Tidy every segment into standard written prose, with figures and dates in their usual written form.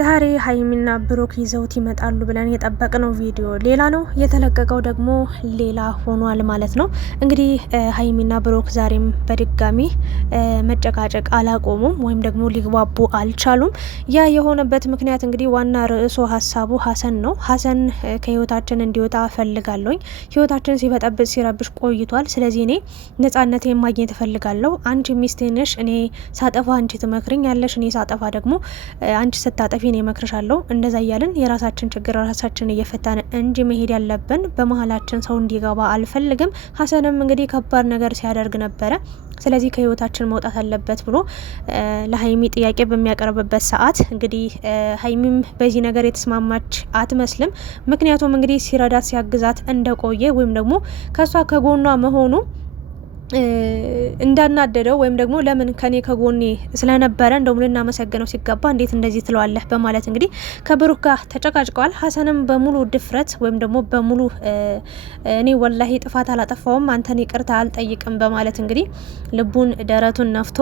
ዛሬ ሀይሚና ብሩክ ይዘውት ይመጣሉ ብለን የጠበቅነው ቪዲዮ ሌላ ነው፣ የተለቀቀው ደግሞ ሌላ ሆኗል ማለት ነው። እንግዲህ ሀይሚና ብሩክ ዛሬም በድጋሚ መጨቃጨቅ አላቆሙም፣ ወይም ደግሞ ሊግባቡ አልቻሉም። ያ የሆነበት ምክንያት እንግዲህ ዋና ርዕሱ ሀሳቡ ሀሰን ነው። ሀሰን ከህይወታችን እንዲወጣ እፈልጋለሁኝ። ህይወታችን ሲበጠብጥ ሲረብሽ ቆይቷል። ስለዚህ እኔ ነጻነቴን ማግኘት እፈልጋለሁ። አንቺ ሚስቴ ነሽ፣ እኔ ሳጠፋ አንቺ ትመክርኝ ያለሽ፣ እኔ ሳጠፋ ደግሞ አንቺ ስታጠፊ እኔ እመክርሻለሁ። እንደዛ እያልን የራሳችን ችግር ራሳችን እየፈታን እንጂ መሄድ ያለብን በመሀላችን ሰው እንዲገባ አልፈልግም። ሀሰንም እንግዲህ ከባድ ነገር ሲያደርግ ነበረ። ስለዚህ ከህይወታችን መውጣት አለበት ብሎ ለሀይሚ ጥያቄ በሚያቀርብበት ሰዓት እንግዲህ ሀይሚም በዚህ ነገር የተስማማች አትመስልም። ምክንያቱም እንግዲህ ሲረዳት ሲያግዛት እንደቆየ ወይም ደግሞ ከሷ ከጎኗ መሆኑ እንዳናደደው ወይም ደግሞ ለምን ከኔ ከጎኔ ስለነበረ እንደውም ልናመሰግነው ሲገባ እንዴት እንደዚህ ትለዋለህ በማለት እንግዲህ ከብሩክ ጋር ተጨቃጭቀዋል። ሀሰንም በሙሉ ድፍረት ወይም ደግሞ በሙሉ እኔ ወላሂ ጥፋት አላጠፋውም አንተን ይቅርታ አልጠይቅም በማለት እንግዲህ ልቡን ደረቱን ነፍቶ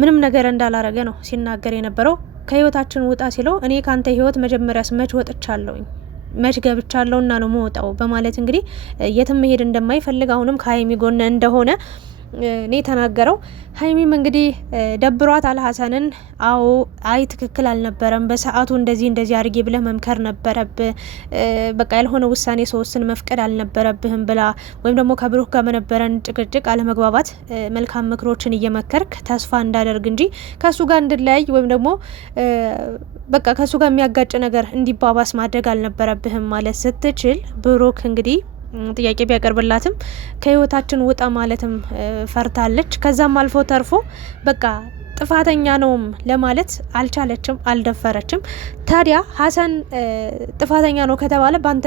ምንም ነገር እንዳላረገ ነው ሲናገር የነበረው። ከህይወታችን ውጣ ሲለው እኔ ካንተ ህይወት መጀመሪያስ መች ወጥቻለሁኝ መች ገብቻለሁና ነው መውጣው በማለት እንግዲህ የትም መሄድ እንደማይፈልግ አሁንም ከሀይሚ ጎን እንደሆነ እኔ ተናገረው። ሀይሚም እንግዲህ ደብሯት አልሀሰንን አዎ አይ ትክክል አልነበረም፣ በሰዓቱ እንደዚህ አድርጌ ብለህ መምከር ነበረብህ፣ በቃ ያልሆነ ውሳኔ ሰዎችን መፍቀድ አልነበረብህም ብላ ወይም ደግሞ ከብሩክ ጋር በነበረን ጭቅጭቅ አለመግባባት መልካም ምክሮችን እየመከርክ ተስፋ እንዳደርግ እንጂ ከሱ ጋር እንድለያይ ወይም ደግሞ በቃ ከሱ ጋር የሚያጋጭ ነገር እንዲባባስ ማድረግ አልነበረብህም ማለት ስትችል ብሩክ እንግዲህ ጥያቄ ቢያቀርብላትም ከህይወታችን ውጣ ማለትም ፈርታለች። ከዛም አልፎ ተርፎ በቃ ጥፋተኛ ነውም ለማለት አልቻለችም፣ አልደፈረችም። ታዲያ ሀሰን ጥፋተኛ ነው ከተባለ ባንተ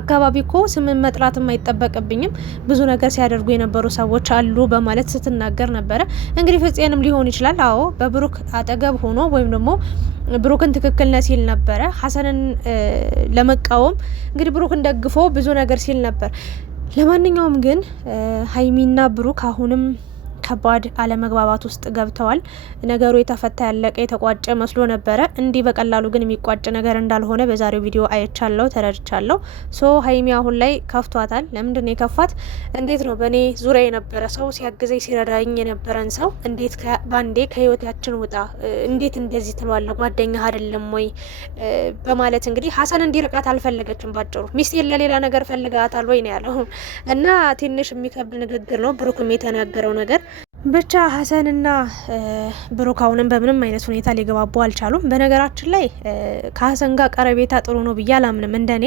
አካባቢ እኮ ስምን መጥራትም አይጠበቅብኝም፣ ብዙ ነገር ሲያደርጉ የነበሩ ሰዎች አሉ በማለት ስትናገር ነበረ። እንግዲህ ፍፄንም ሊሆን ይችላል አዎ በብሩክ አጠገብ ሆኖ ወይም ደግሞ ብሩክን ትክክል ነ ሲል ነበረ። ሀሰንን ለመቃወም እንግዲህ ብሩክን ደግፎ ብዙ ነገር ሲል ነበር። ለማንኛውም ግን ሀይሚና ብሩክ አሁንም ከባድ አለመግባባት ውስጥ ገብተዋል። ነገሩ የተፈታ ያለቀ የተቋጨ መስሎ ነበረ። እንዲህ በቀላሉ ግን የሚቋጭ ነገር እንዳልሆነ በዛሬው ቪዲዮ አይቻለሁ፣ ተረድቻለሁ። ሶ ሀይሚ አሁን ላይ ከፍቷታል። ለምንድን ነው የከፋት? እንዴት ነው በእኔ ዙሪያ የነበረ ሰው ሲያግዘኝ ሲረዳኝ የነበረን ሰው እንዴት ባንዴ ከህይወታችን ውጣ፣ እንዴት እንደዚህ ትሏለ? ጓደኛ አይደለም ወይ በማለት እንግዲህ ሀሰን እንዲርቃት አልፈለገችም። ባጭሩ ሚስቴን ለሌላ ነገር ፈልጋታል ወይ ነው ያለው። እና ትንሽ የሚከብድ ንግግር ነው ብሩክም የተናገረው ነገር። ብቻ ሀሰንና ብሩክ አሁንም በምንም አይነት ሁኔታ ሊገባቡ አልቻሉም። በነገራችን ላይ ከሀሰን ጋር ቀረቤታ ጥሩ ነው ብዬ አላምንም። እንደኔ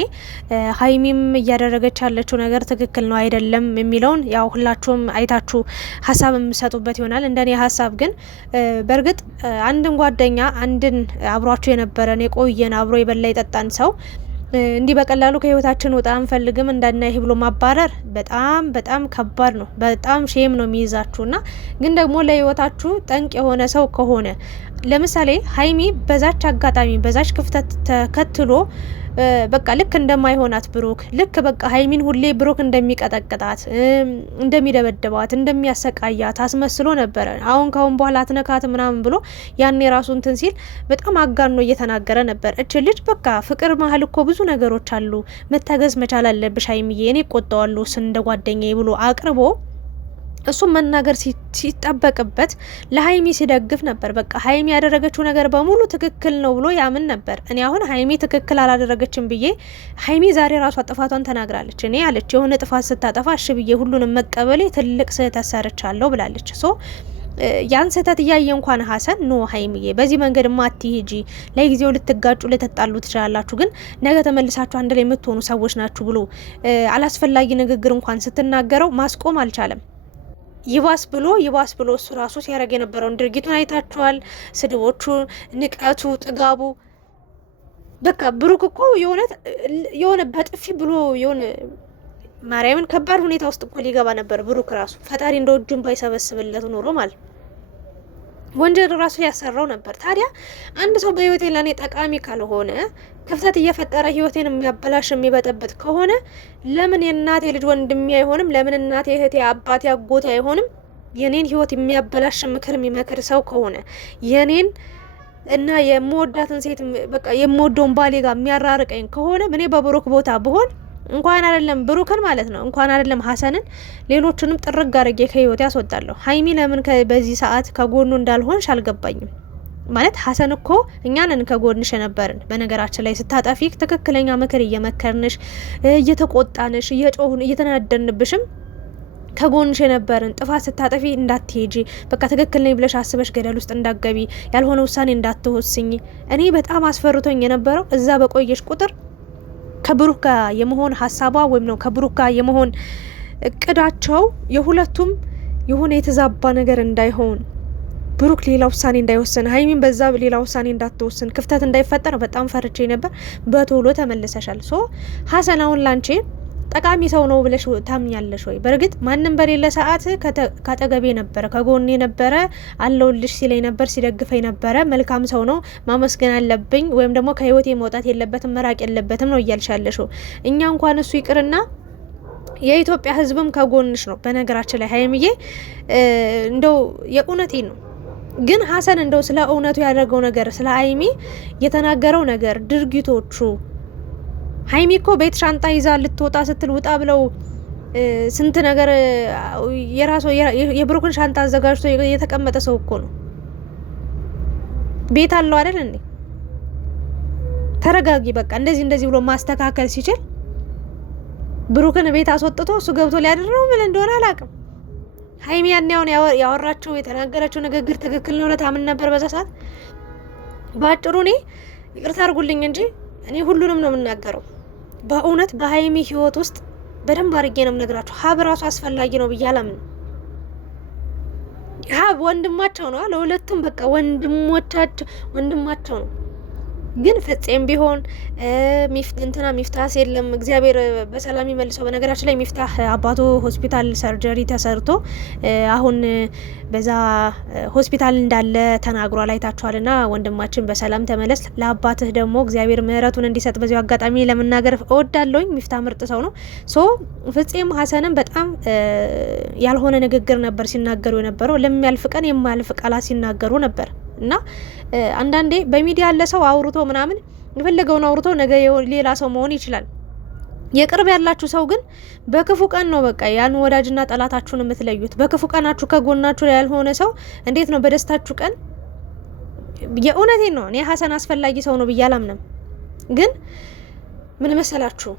ሀይሚም እያደረገች ያለችው ነገር ትክክል ነው አይደለም የሚለውን ያው ሁላችሁም አይታችሁ ሀሳብ የምሰጡበት ይሆናል። እንደኔ ሀሳብ ግን በእርግጥ አንድን ጓደኛ አንድን አብሯችሁ የነበረን የቆየን አብሮ የበላ የጠጣን ሰው እንዲህ በቀላሉ ከህይወታችን ወጣ አንፈልግም እንዳናይህ ብሎ ማባረር በጣም በጣም ከባድ ነው። በጣም ሼም ነው የሚይዛችሁና ግን ደግሞ ለህይወታችሁ ጠንቅ የሆነ ሰው ከሆነ ለምሳሌ ሀይሚ በዛች አጋጣሚ በዛች ክፍተት ተከትሎ በቃ ልክ እንደማይሆናት ብሩክ ልክ በቃ ሀይሚን ሁሌ ብሩክ እንደሚቀጠቅጣት እንደሚደበድባት እንደሚያሰቃያት አስመስሎ ነበረ። አሁን ካሁን በኋላ አትነካት ምናምን ብሎ ያኔ ራሱ እንትን ሲል በጣም አጋኖ እየተናገረ ነበር። እች ልጅ በቃ ፍቅር መሀል እኮ ብዙ ነገሮች አሉ፣ መታገዝ መቻል አለብሽ ሀይሚዬ፣ እኔ ቆጣዋለሁ ስን እንደ ጓደኛዬ ብሎ አቅርቦ እሱም መናገር ሲጠበቅበት ለሀይሚ ሲደግፍ ነበር። በቃ ሀይሚ ያደረገችው ነገር በሙሉ ትክክል ነው ብሎ ያምን ነበር። እኔ አሁን ሀይሚ ትክክል አላደረገችም ብዬ ሀይሚ ዛሬ ራሷ ጥፋቷን ተናግራለች። እኔ አለች የሆነ ጥፋት ስታጠፋ እሺ ብዬ ሁሉንም መቀበሌ ትልቅ ስህተት ሰርቻለሁ ብላለች። ሶ ያን ስህተት እያየ እንኳን ሀሰን ኖ ሀይሚዬ በዚህ መንገድ ማትሄጂ፣ ለጊዜው ልትጋጩ ልትጣሉ ትችላላችሁ፣ ግን ነገ ተመልሳችሁ አንድ ላይ የምትሆኑ ሰዎች ናችሁ ብሎ አላስፈላጊ ንግግር እንኳን ስትናገረው ማስቆም አልቻለም። ይባስ ብሎ እሱ ራሱ ሲያደርግ የነበረውን ድርጊቱን አይታችኋል። ስድቦቹ፣ ንቀቱ፣ ጥጋቡ በቃ ብሩክ እኮ የሆነ በጥፊ ብሎ የሆነ ማርያምን ከባድ ሁኔታ ውስጥ እኮ ሊገባ ነበር ብሩክ ራሱ። ፈጣሪ እንደ እጁን ባይሰበስብለት ኖሮ ማለት ወንጀል ራሱ ያሰራው ነበር። ታዲያ አንድ ሰው በህይወቴ ለኔ ጠቃሚ ካልሆነ ክፍተት እየፈጠረ ህይወቴን የሚያበላሽ የሚበጠብጥ ከሆነ ለምን የእናቴ ልጅ ወንድሜ አይሆንም? ለምን እናቴ እህቴ አባቴ አጎቴ አይሆንም? የኔን ህይወት የሚያበላሽ ምክር የሚመክር ሰው ከሆነ የኔን እና የምወዳትን ሴት በቃ የምወደውን ባሌ ጋር የሚያራርቀኝ ከሆነ እኔ በብሩክ ቦታ ብሆን እንኳን አይደለም ብሩክን ማለት ነው እንኳን አይደለም ሀሰንን ሌሎቹንም ጥርግ አድርጌ ከህይወት ያስወጣለሁ። ሀይሚ ለምን በዚህ ሰዓት ከጎኑ እንዳልሆንሽ አልገባኝም። ማለት ሀሰን እኮ እኛንን ከጎንሽ የነበርን በነገራችን ላይ ስታጠፊ ትክክለኛ ምክር እየመከርንሽ እየተቆጣንሽ እየጮሁን እየተናደንብሽም ከጎንሽ የነበርን ጥፋት ስታጠፊ እንዳትሄጂ በቃ ትክክል ነኝ ብለሽ አስበሽ ገደል ውስጥ እንዳገቢ ያልሆነ ውሳኔ እንዳትወስኝ። እኔ በጣም አስፈርቶኝ የነበረው እዛ በቆየሽ ቁጥር ከብሩክ ጋር የመሆን ሀሳቧ ወይም ነው ከብሩክ ጋር የመሆን እቅዳቸው የሁለቱም የሆነ የተዛባ ነገር እንዳይሆን ብሩክ ሌላ ውሳኔ እንዳይወስን ሀይሚን በዛ ሌላ ውሳኔ እንዳትወስን ክፍተት እንዳይፈጠር በጣም ፈርቼ ነበር። በቶሎ ተመልሰሻል። ሶ ሀሰን አሁን ላንቺ ጠቃሚ ሰው ነው ብለሽ ታምኛለሽ ወይ? በእርግጥ ማንም በሌለ ሰዓት ካጠገቤ ነበረ፣ ከጎኔ ነበረ፣ አለውልሽ ሲለኝ ነበር፣ ሲደግፈኝ ነበረ። መልካም ሰው ነው፣ ማመስገን አለብኝ፣ ወይም ደግሞ ከህይወቴ መውጣት የለበትም መራቅ የለበትም ነው እያልሻለሽው። እኛ እንኳን እሱ ይቅርና የኢትዮጵያ ህዝብም ከጎንሽ ነው። በነገራችን ላይ ሀይሚዬ እንደው የእውነቴ ነው ግን ሀሰን እንደው ስለ እውነቱ ያደረገው ነገር ስለ ሀይሚ የተናገረው ነገር ድርጊቶቹ ሀይሚ እኮ ቤት ሻንጣ ይዛ ልትወጣ ስትል ውጣ ብለው ስንት ነገር የራሱ የብሩክን ሻንጣ አዘጋጅቶ የተቀመጠ ሰው እኮ ነው። ቤት አለው አይደል እንዴ? ተረጋጊ በቃ እንደዚህ ብሎ ማስተካከል ሲችል ብሩክን ቤት አስወጥቶ እሱ ገብቶ ሊያደርረው ምን እንደሆነ አላውቅም። ሀይሚ ያኔውን ያወራቸው የተናገረችው ንግግር ትክክል ነው ለታምን ነበር በዛ ሰዓት። ባጭሩ እኔ ይቅርታ አድርጉልኝ እንጂ እኔ ሁሉንም ነው የምናገረው። በእውነት በሀይሚ ህይወት ውስጥ በደንብ አድርጌ ነው የምነግራቸው። ሀብ ራሱ አስፈላጊ ነው ብዬ አላምንም። ሀብ ወንድማቸው ነው፣ ለሁለቱም በቃ ወንድማቸው ነው። ግን ፍፄም ቢሆን ሚፍታህ የለም እግዚአብሔር በሰላም ይመልሰው። በነገራችን ላይ ሚፍታህ አባቱ ሆስፒታል ሰርጀሪ ተሰርቶ አሁን በዛ ሆስፒታል እንዳለ ተናግሯል፣ አይታችኋልና ወንድማችን በሰላም ተመለስ። ለአባትህ ደግሞ እግዚአብሔር ምሕረቱን እንዲሰጥ በዚሁ አጋጣሚ ለመናገር እወዳለሁኝ። ሚፍታህ ምርጥ ሰው ነው። ሶ ፍፄም ሀሰንም በጣም ያልሆነ ንግግር ነበር ሲናገሩ የነበረው። ለሚያልፍ ቀን የማያልፍ ቃላት ሲናገሩ ነበር እና አንዳንዴ በሚዲያ ያለ ሰው አውርቶ ምናምን የፈለገውን አውርቶ ነገ ሌላ ሰው መሆን ይችላል። የቅርብ ያላችሁ ሰው ግን በክፉ ቀን ነው በቃ ያን ወዳጅና ጠላታችሁን የምትለዩት። በክፉ ቀናችሁ ከጎናችሁ ላይ ያልሆነ ሰው እንዴት ነው በደስታችሁ ቀን? የእውነቴን ነው። እኔ ሀሰን አስፈላጊ ሰው ነው ብዬ አላምንም። ግን ምን መሰላችሁ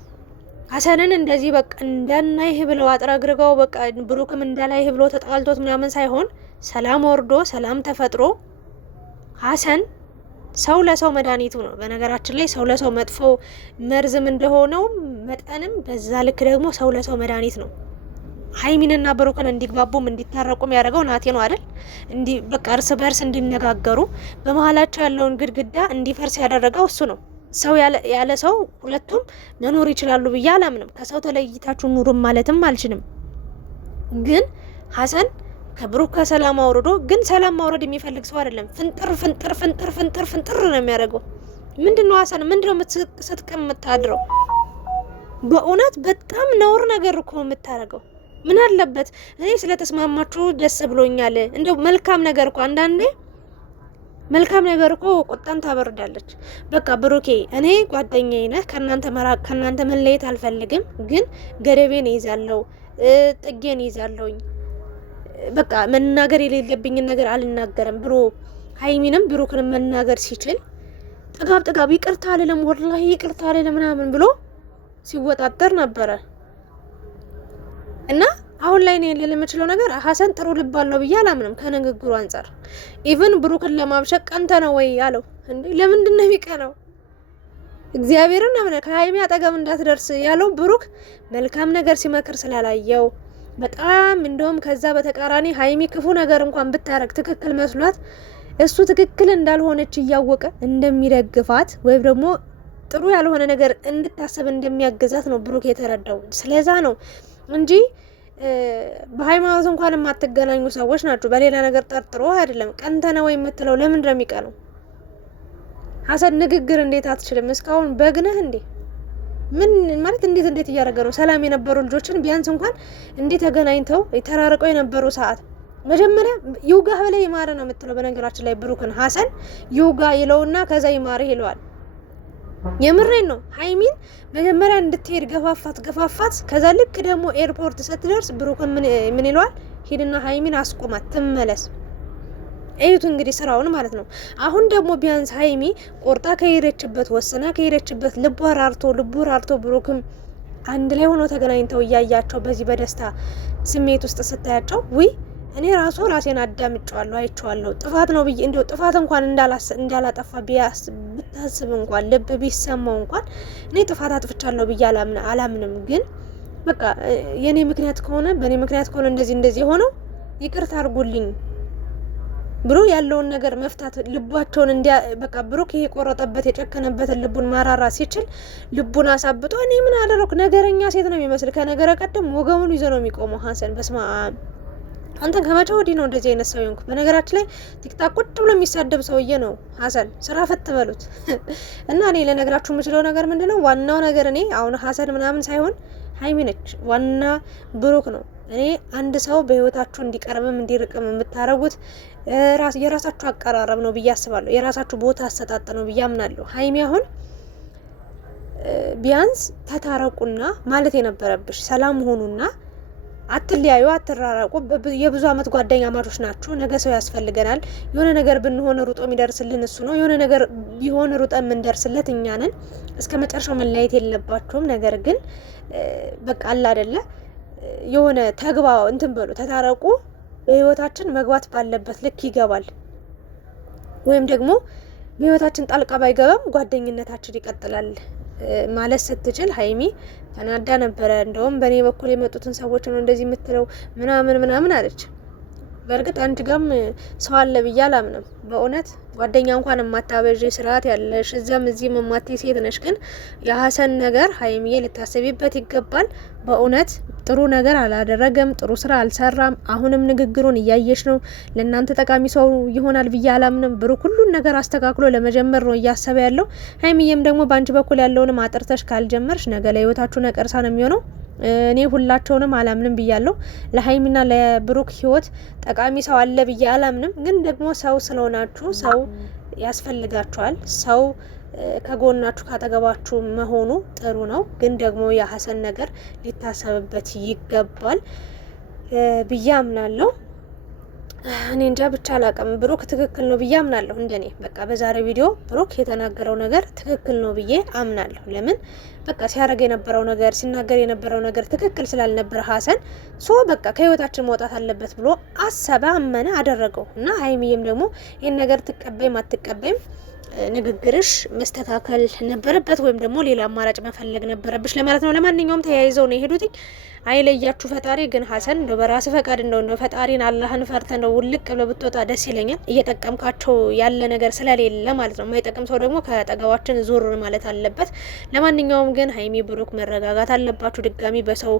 ሀሰንን እንደዚህ በቃ እንዳናይህ ብለው አጥረግርገው በቃ ብሩክም እንዳላይህ ብሎ ተጣልቶት ምናምን ሳይሆን ሰላም ወርዶ ሰላም ተፈጥሮ ሀሰን ሰው ለሰው መድኃኒቱ ነው። በነገራችን ላይ ሰው ለሰው መጥፎ መርዝም እንደሆነው መጠንም በዛ ልክ ደግሞ ሰው ለሰው መድኃኒት ነው። ሀይሚንና ብሩክን እንዲግባቡም እንዲታረቁም ያደረገው ናቴ ነው አይደል? እንዲህ በቃ እርስ በርስ እንዲነጋገሩ በመሀላቸው ያለውን ግድግዳ እንዲፈርስ ያደረገው እሱ ነው። ሰው ያለ ሰው ሁለቱም መኖር ይችላሉ ብዬ አላምንም። ከሰው ተለይታችሁ ኑሩም ማለትም አልችልም። ግን ሀሰን ከብሩክ ከሰላም አውርዶ ግን ሰላም ማውረድ የሚፈልግ ሰው አይደለም። ፍንጥር ነው የሚያደርገው። ምንድነው ሀሰን ምንድነው ስትቀም የምታድረው? በእውነት በጣም ነውር ነገር እኮ የምታደርገው። ምን አለበት? እኔ ስለተስማማችሁ ደስ ብሎኛል። እንደው መልካም ነገር እኮ አንዳንዴ መልካም ነገር እኮ ቁጣን ታበርዳለች። በቃ ብሩኬ እኔ ጓደኛዬ ነህ፣ ከእናንተ መለየት አልፈልግም፣ ግን ገደቤን ይዛለሁ፣ ጥጌን ይዛለሁኝ። በቃ መናገር የሌለብኝን ነገር አልናገርም ብሎ ሀይሚንም ብሩክንም መናገር ሲችል ጥጋብ ይቅርታ አልልም ወላሂ ይቅርታ አልልም ምናምን ብሎ ሲወጣጠር ነበረ። እና አሁን ላይ ነው ልል የምችለው ነገር ሀሰን ጥሩ ልብ አለው ብዬ አላምንም ከንግግሩ አንጻር። ኢቭን ብሩክን ለማብሸቅ ቀንተ ነው ወይ ያለው እንዴ? ለምንድን ነው የሚቀነው? እግዚአብሔርን አምነ ከሀይሚ አጠገብ እንዳትደርስ ያለው ብሩክ መልካም ነገር ሲመክር ስላላየው በጣም እንደውም ከዛ በተቃራኒ ሀይሚ ክፉ ነገር እንኳን ብታረግ ትክክል መስሏት እሱ ትክክል እንዳልሆነች እያወቀ እንደሚደግፋት ወይም ደግሞ ጥሩ ያልሆነ ነገር እንድታሰብ እንደሚያገዛት ነው ብሩክ የተረዳው። ስለዛ ነው እንጂ በሃይማኖት እንኳን የማትገናኙ ሰዎች ናቸው። በሌላ ነገር ጠርጥሮ አይደለም። ቀንተነ ወይ የምትለው ለምን እንደሚቀነው ሀሰን ንግግር እንዴት አትችልም? እስካሁን በግነህ እንዴ? ምን ማለት እንዴት እያደረገ ነው? ሰላም የነበሩ ልጆችን ቢያንስ እንኳን እንዴት ተገናኝተው ተራርቀው የነበሩ ሰዓት መጀመሪያ ይውጋ ብለ ይማረ ነው የምትለው። በነገራችን ላይ ብሩክን ሀሰን ይውጋ ይለውና ከዛ ይማረ ይለዋል። የምሬን ነው። ሀይሚን መጀመሪያ እንድትሄድ ገፋፋት። ከዛ ልክ ደግሞ ኤርፖርት ስትደርስ ብሩክን ምን ይለዋል? ሂድና ሀይሚን አስቆማት ትመለስ። እዩት እንግዲህ ስራውን ማለት ነው። አሁን ደግሞ ቢያንስ ሀይሚ ቆርጣ ከሄደችበት ወስና ከሄደችበት ልቧ ራርቶ ብሩክም አንድ ላይ ሆኖ ተገናኝተው እያያቸው በዚህ በደስታ ስሜት ውስጥ ስታያቸው እኔ ራሱ ራሴን አዳምጫዋለሁ፣ አይቼዋለሁ። ጥፋት ነው ብዬ እንደው ጥፋት እንኳን እንዳላጠፋ ብታስብ እንኳን ልብ ቢሰማው እንኳን እኔ ጥፋት አጥፍቻለሁ ብዬ አላምንም። ግን በቃ የኔ ምክንያት ከሆነ በእኔ ምክንያት ከሆነ እንደዚህ ሆነው ይቅርታ አድርጉልኝ ብሎ ያለውን ነገር መፍታት ልባቸውን በቃ ብሩክ ይሄ ቆረጠበት የጨከነበትን ልቡን ማራራ ሲችል ልቡን አሳብጦ እኔ ምን አደረኩ? ነገረኛ ሴት ነው የሚመስል ከነገረ ቀደም ወገቡን ይዞ ነው የሚቆመው ሀሰን። በስማ አንተ ከመቼ ወዲህ ነው እንደዚህ አይነት ሰው ይሆንኩ? በነገራችን ላይ ቲክታክ ቁጭ ብሎ የሚሳደብ ሰውዬ ነው ሀሰን። ስራ ፈት በሉት እና እኔ ለነገራችሁ የምችለው ነገር ምንድነው? ዋናው ነገር እኔ አሁን ሀሰን ምናምን ሳይሆን ሀይሚ ነች። ዋና ብሩክ ነው። እኔ አንድ ሰው በህይወታችሁ እንዲቀርብም እንዲርቅም የምታረጉት የራሳችሁ አቀራረብ ነው ብዬ አስባለሁ። የራሳችሁ ቦታ አሰጣጥ ነው ብዬ አምናለሁ። ሀይሚ አሁን ቢያንስ ተታረቁና ማለት የነበረብሽ ሰላም ሆኑና አትለያዩ፣ አትራራቁ። የብዙ አመት ጓደኛ ማቾች ናችሁ። ነገ ሰው ያስፈልገናል። የሆነ ነገር ብንሆን ሩጦ የሚደርስልን እሱ ነው። የሆነ ነገር ቢሆን ሩጦ የምንደርስለት እኛ ነን። እስከ መጨረሻው መለያየት የለባችሁም። ነገር ግን በቃ አለ አይደለ የሆነ እንትን በሉ፣ ተታረቁ። በህይወታችን መግባት ባለበት ልክ ይገባል። ወይም ደግሞ በህይወታችን ጣልቃ ባይገባም ጓደኝነታችን ይቀጥላል ማለት ስትችል ሀይሚ ተናዳ ነበረ። እንደውም በእኔ በኩል የመጡትን ሰዎች ነው እንደዚህ የምትለው ምናምን አለች። በእርግጥ አንቺ ጋም ሰው አለ ብዬ አላምንም። በእውነት ጓደኛ እንኳን የማታበዥ ስርዓት ያለሽ እዚያም እዚህም የማትይ ሴት ነሽ። ግን የሀሰን ነገር ሀይሚዬ ልታሰቢበት ይገባል። በእውነት ጥሩ ነገር አላደረገም፣ ጥሩ ስራ አልሰራም። አሁንም ንግግሩን እያየሽ ነው። ለእናንተ ጠቃሚ ሰው ይሆናል ብዬ አላምንም። ብሩክ ሁሉን ነገር አስተካክሎ ለመጀመር ነው እያሰበ ያለው። ሀይሚዬም ደግሞ በአንቺ በኩል ያለውንም አጥርተሽ ካልጀመርሽ ነገ ለህይወታችሁ ነቀርሳ ነው የሚሆነው። እኔ ሁላቸውንም አላምንም ብያለሁ። ለሀይሚና ለብሩክ ህይወት ጠቃሚ ሰው አለ ብዬ አላምንም። ግን ደግሞ ሰው ስለሆናችሁ ሰው ያስፈልጋችኋል። ሰው ከጎናችሁ ካጠገባችሁ መሆኑ ጥሩ ነው። ግን ደግሞ የሀሰን ነገር ሊታሰብበት ይገባል ብዬ አምናለሁ። እኔ እንጃ ብቻ አላውቅም። ብሩክ ትክክል ነው ብዬ አምናለሁ። እንደኔ በቃ በዛሬ ቪዲዮ ብሩክ የተናገረው ነገር ትክክል ነው ብዬ አምናለሁ። ለምን በቃ ሲያደርግ የነበረው ነገር ሲናገር የነበረው ነገር ትክክል ስላልነበረ ሀሰን በቃ ከህይወታችን መውጣት አለበት ብሎ አሰበ፣ አመነ፣ አደረገው እና ሀይሚዬም ደግሞ ይህን ነገር ትቀበይም አትቀበይም ንግግርሽ መስተካከል ነበረበት፣ ወይም ደግሞ ሌላ አማራጭ መፈለግ ነበረብሽ ለማለት ነው። ለማንኛውም ተያይዘው ነው የሄዱት። አይለያችሁ ፈጣሪ። ግን ሀሰን እንደው በራስ ፈቃድ እንደው ፈጣሪን አላህን ፈርተ እንደው ውልቅ ብለ ብትወጣ ደስ ይለኛል። እየጠቀምካቸው ያለ ነገር ስለሌለ ማለት ነው። የማይጠቅም ሰው ደግሞ ከአጠገባችን ዞር ማለት አለበት። ለማንኛውም ግን ሀይሚ ብሩክ መረጋጋት አለባችሁ። ድጋሚ በሰው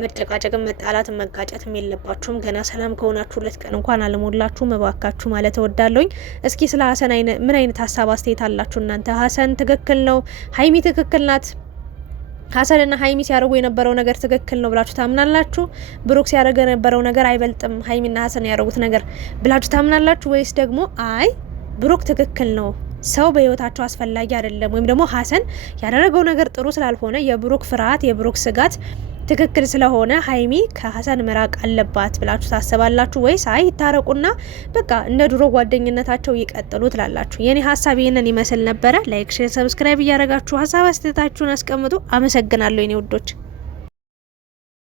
መጨቃጨቅም መጣላትም መጋጨትም የለባችሁም። ገና ሰላም ከሆናችሁ 2 ቀን እንኳን አልሞላችሁ መባካችሁ ማለት እወዳለሁኝ። እስኪ ስለ ሀሰን ምን አይነት ሀሳብ አስተያየት አላችሁ እናንተ? ሀሰን ትክክል ነው፣ ሀይሚ ትክክል ናት፣ ሀሰንና ሀይሚ ሲያደርጉ የነበረው ነገር ትክክል ነው ብላችሁ ታምናላችሁ? ብሩክ ሲያደርግ የነበረው ነገር አይበልጥም ሀይሚና ሀሰን ያደረጉት ነገር ብላችሁ ታምናላችሁ? ወይስ ደግሞ አይ ብሩክ ትክክል ነው ሰው በህይወታቸው አስፈላጊ አይደለም፣ ወይም ደግሞ ሀሰን ያደረገው ነገር ጥሩ ስላልሆነ የብሩክ ፍርሃት የብሩክ ስጋት ትክክል ስለሆነ ሀይሚ ከሀሰን መራቅ አለባት ብላችሁ ታስባላችሁ? ወይስ አይ ይታረቁና በቃ እንደ ድሮ ጓደኝነታቸው ይቀጥሉ ትላላችሁ? የኔ ሀሳብ ይህንን ይመስል ነበረ። ላይክ፣ ሼር፣ ሰብስክራይብ እያደረጋችሁ ሀሳብ አስተያየታችሁን አስቀምጡ። አመሰግናለሁ የኔ ውዶች።